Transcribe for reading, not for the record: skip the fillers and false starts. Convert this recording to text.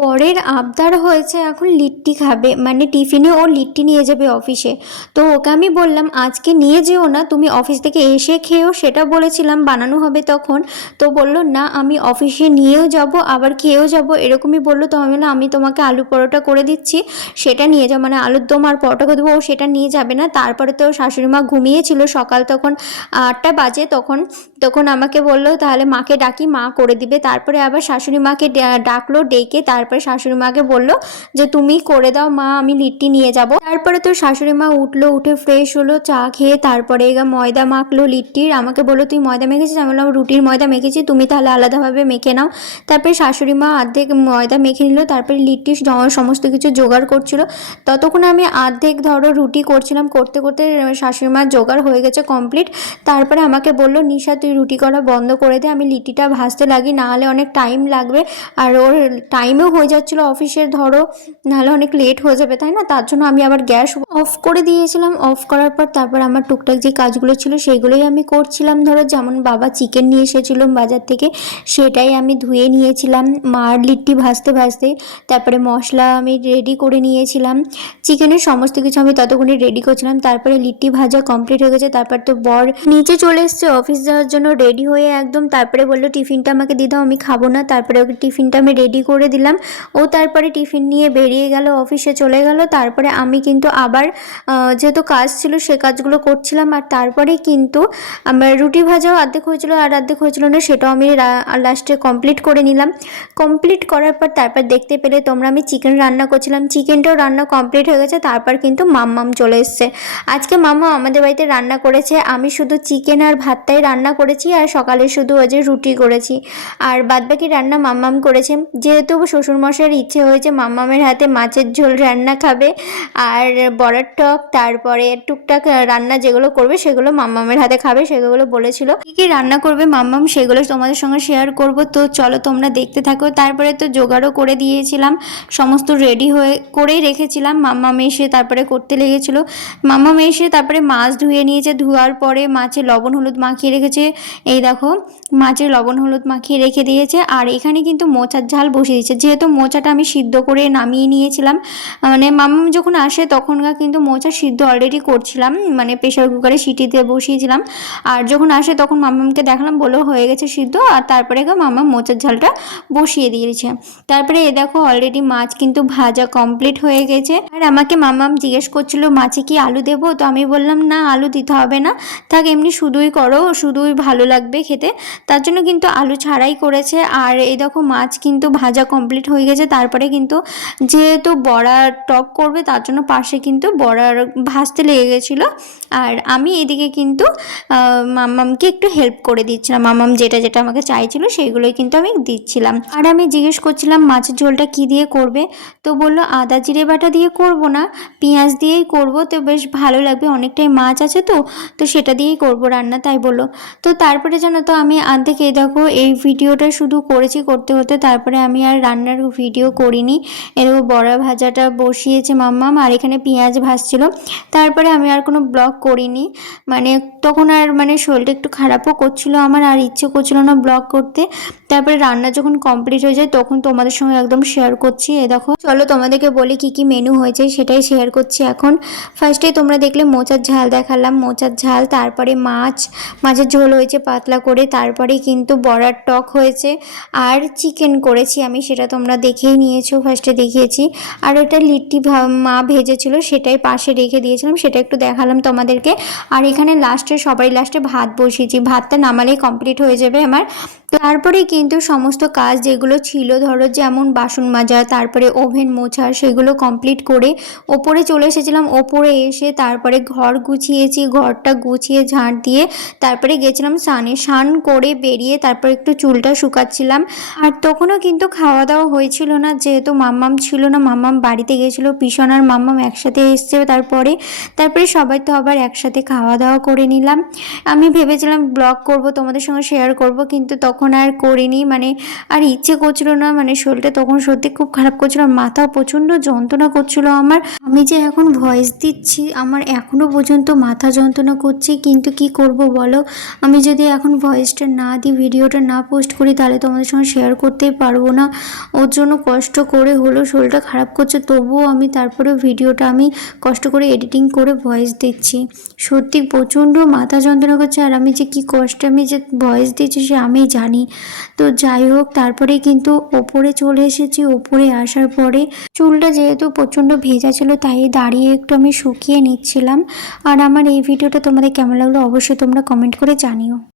পরের আবদার হয়েছে এখন লিট্টি খাবে, মানে টিফিনে ও লিট্টি নিয়ে যাবে অফিসে। তো ওকে আমি বললাম আজকে নিয়ে যেও না, তুমি অফিস থেকে এসে খেও, সেটা বলেছিলাম, বানানো হবে তখন। তো বলল না আমি অফিসে নিয়েও যাব আবার খেয়েও যাব, এরকমই বললো। তো আমি বললাম আমি তোমাকে আলু পরোটা করে দিচ্ছি, সেটা নিয়ে যাও, মানে আলুর দম আর পরোটা করে দেবো, ও সেটা নিয়ে যাবে না। তারপরে তো শাশুড়ি মা ঘুমিয়েছিল, সকাল তখন 8টা বাজে, তখন তখন আমাকে বললো তাহলে মাকে ডাকি, মা করে দিবে। তারপরে আবার শাশুড়ি মাকে ডাকলো, ডেকে তারপরে শাশুড়ি মাকে বললো যে তুমি করে দাও মা, আমি লিট্টি নিয়ে যাব। তারপরে তো শাশুড়ি মা উঠলো, উঠে ফ্রেশ হলো, চা খেয়ে তারপরে ময়দা মাখলো লিট্টির। আমাকে বললো তুই ময়দা মেখেছিস? আমি বললাম রুটির ময়দা মেখেছি, তুমি তাহলে আলাদাভাবে মেখে নাও। তারপরে শাশুড়ি মা অর্ধেক ময়দা মেখে নিল, তারপরে লিট্টির সমস্ত কিছু জোগাড় করছিল। ততক্ষণ আমি অর্ধেক ধরো রুটি করছিলাম, করতে করতে শাশুড়ি মার জোগাড় হয়ে গেছে কমপ্লিট। তারপরে আমাকে বললো নিশা তুই রুটি করা বন্ধ করে দে, আমি লিট্টিটা ভাজতে লাগি, নাহলে অনেক টাইম লাগবে। আর ওর টাইমও হয়ে যাচ্ছিলো অফিসের, ধরো নাহলে অনেক লেট হয়ে যাবে, তাই না? তার জন্য আমি আবার গ্যাস অফ করে দিয়েছিলাম। অফ করার পর তারপর আমার টুকটাক যে কাজগুলো ছিল সেগুলোই আমি করছিলাম। ধরো যেমন বাবা চিকেন নিয়ে এসেছিলো বাজার থেকে, সেটাই আমি ধুয়ে নিয়েছিলাম মার লিট্টি ভাজতে ভাজতে। তারপরে মশলা আমি রেডি করে নিয়েছিলাম, চিকেনের সমস্ত কিছু আমি ততক্ষণে রেডি করছিলাম। তারপরে লিট্টি ভাজা কমপ্লিট হয়ে গেছে। তারপর তো বর নিচে চলে এসছে অফিস যাওয়ার জন্য রেডি হয়ে একদম। তারপরে বললো টিফিনটা আমাকে দিয়ে দাও, আমি খাবো না। তারপরে ওকে টিফিনটা আমি রেডি করে দিলাম, ও তারপরে টিফিন নিয়ে বেরিয়ে গেল, অফিসে চলে গেল। তারপরে আমি কিন্তু আবার যেহেতু কাজ ছিল সে কাজগুলো করছিলাম। আর তারপরে কিন্তু আমার রুটি ভাজাও অর্ধেক হয়েছিল আর অর্ধেক হয়েছিল না, সেটাও আমি লাস্টে কমপ্লিট করে নিলাম। কমপ্লিট করার পর তারপর দেখতে পেলে তোমরা আমি চিকেন রান্না করছিলাম, চিকেনটাও রান্না কমপ্লিট হয়ে গেছে। তারপর কিন্তু মাম্মাম চলে এসছে। আজকে মাম্মা আমাদের বাড়িতে রান্না করেছে, আমি শুধু চিকেন আর ভাতটাই রান্না করেছি, আর সকালে শুধু ওই যে রুটি করেছি, আর বাদবাকি রান্না মাম্মাম করেছে। যেহেতু শ্বশুরমশাইয়ের ইচ্ছে হয়েছে মাম্মামের হাতে মাছের ঝোল রান্না খাবে আর বড়ার টক, তারপরে টুকটাক রান্না যেগুলো করবে সেগুলো মাম্মামের হাতে খাবে, সেগুলো বলেছিল। কী কী রান্না করবে মাম্মাম সেগুলো তোমাদের সঙ্গে শেয়ার করব, তো চলো তোমরা দেখতে থাকো। তারপরে তো জোগাড়ও করে দিয়েছিলাম, সমস্ত রেডি হয়ে করেই রেখেছিলাম। মাম্মাম এসে তারপরে করতে লেগেছিল। মাম্মাম এসে তারপরে মাছ ধুয়ে নিয়েছে, ধোয়ার পরে মাছে লবণ হলুদ মাখিয়ে রেখেছে। এই দেখো মাছের লবণ হলুদ মাখিয়ে রেখে দিয়েছে। আর এখানে কিন্তু মোচার ঝাল বসিয়ে দিয়েছে, যেহেতু মোচাটা আমি সিদ্ধ করে নামিয়ে নিয়েছিলাম, মানে মাম্মাম যখন আসে তখনকার কিন্তু মোচা সিদ্ধ অলরেডি করছিলাম, মানে প্রেশার কুকারে সিটিতে বসিয়েছিলাম। আর যখন আসে তখন মাম্মামকে দেখালাম, বলো হয়ে গেছে সিদ্ধ। আর তারপরে মাম্মাম মোচার ঝালটা বসিয়ে দিয়েছে। তারপরে এ দেখো অলরেডি মাছ কিন্তু ভাজা কমপ্লিট হয়ে গেছে। আর আমাকে মাম্মাম জিজ্ঞেস করছিল মাছে কি আলু দেবো, তো আমি বললাম না আলু দিতে হবে না, থাক এমনি শুধুই করো, শুধুই ভালো লাগবে খেতে। তার জন্য কিন্তু আলু ছাড়াই করেছে। আর এই দেখো মাছ কিন্তু ভাজা কমপ্লিট হয়ে গেছে। তারপরে কিন্তু যেহেতু বড়ার টক করবে তার জন্য পাশে কিন্তু বড়ার ভাজতে লেগে গেছিলো। আর আমি এদিকে কিন্তু মাম্মামকে একটু হেল্প করে দিচ্ছিলাম, মাম্মাম যেটা যেটা আমাকে চাইছিল সেইগুলোই কিন্তু আমি দিচ্ছিলাম। আর আমি জিজ্ঞেস করছিলাম মাছের ঝোলটা কি দিয়ে করবে, তো বললো আদা জিরে বাটা দিয়ে করব না, পেঁয়াজ দিয়েই করব, তো বেশ ভালো লাগবে, অনেকটাই মাছ আছে তো তো সেটা দিয়েই করব রান্না, তাই বললো। তো তারপরে জানো তো আমি আনতে খেয়ে দেখো এই ভিডিওটা শুধু করেছি করতে হতে, তারপরে আমি আর রান্নার ভিডিও করিনি। এরকম বড়া ভাজাটা বসিয়েছে মাম্মাম, আর এখানে পেঁয়াজ ভাজছিল। তারপরে আমি আর কোনো ব্লগ করিনি, মানে তখন আর মানে শরীরটা একটু খারাপও করছিল আমার, আর ইচ্ছে করছিল না ব্লগ করতে। তারপরে রান্না যখন কমপ্লিট হয়ে যায় তখন তোমাদের সঙ্গে একদম শেয়ার করছি। এ দেখো চলো তোমাদেরকে বলি কি কি মেনু হয়েছে সেটাই শেয়ার করছি এখন। ফার্স্টেই তোমরা দেখলে মোচার ঝাল দেখালাম, মোচার ঝাল, তারপরে মাছের ঝোল হয়েছে পাতলা করে, তারপরে কিন্তু বড়ার টক হয়েছে, আর চিকেন করেছি আমি, সেটা তোমরা দেখেই নিয়েছো, ফার্স্টে দেখিয়েছি। আর ওটা লিট্টি মা ভেজেছিল সেটাই পাশে রেখে দিয়েছিলাম, সেটা একটু দেখালাম তোমাদেরকে। আর এখানে লাস্টে সবাই লাস্টে ভাত বসিয়েছি, ভাতটা নামালেই কমপ্লিট হয়ে যাবে আমার। তারপরে কিন্তু সমস্ত কাজ যেগুলো ছিল ধরো যেমন বাসন মাজা, তারপরে ওভেন মোছা, সেগুলো কমপ্লিট করে ওপরে চলে এসেছিলাম। ওপরে এসে তারপরে ঘর গুছিয়েছি, ঘরটা গুছিয়ে ঝাঁট দিয়ে তারপরে গেছিলাম স্নান করে বেরিয়ে তারপর একটু চুলটা শুকাচ্ছিলাম। আর তখনও কিন্তু খাওয়া দাওয়া হয়েছিল না, যেহেতু মাম্মাম ছিল না, মাম্মাম বাড়িতে গেছিলো, পিসন আর মাম্মাম একসাথে এসছে। তারপরে সবাই তো আবার একসাথে খাওয়া দাওয়া করে নিলাম। আমি ভেবেছিলাম ব্লগ করব তোমাদের সঙ্গে শেয়ার করব, কিন্তু তখন তখন আর করিনি, মানে আর ইচ্ছে করছিল না, মানে শরীরটা তখন সত্যি খুব খারাপ করছিল, মাথা প্রচণ্ড যন্ত্রণা করছিল আমার। আমি যে এখন ভয়েস দিচ্ছি আমার এখনও পর্যন্ত মাথা যন্ত্রণা করছে, কিন্তু কি করব বলো, আমি যদি এখন ভয়েসটা না দিই, ভিডিওটা না পোস্ট করি, তাহলে তোমাদের সঙ্গে শেয়ার করতেই পারবো না। ওর জন্য কষ্ট করে হলো, শরীরটা খারাপ করছে তবুও আমি তারপরে ভিডিওটা আমি কষ্ট করে এডিটিং করে ভয়েস দিচ্ছি। সত্যি প্রচণ্ড মাথা যন্ত্রণা করছে, আর আমি যে কী কষ্টে আমি যে ভয়েস দিচ্ছি সে আমি জানি। তো যাই হোক, তারপরে কিন্তু ওপরে চলে এসেছি। ওপরে আসার পরে চুলটা যেহেতু প্রচণ্ড ভেজা ছিল, তাই দাঁড়িয়ে একটু আমি শুকিয়ে নিচ্ছিলাম। আর আমার এই ভিডিওটা তোমাদের কেমন লাগলো অবশ্যই তোমরা কমেন্ট করে জানিও।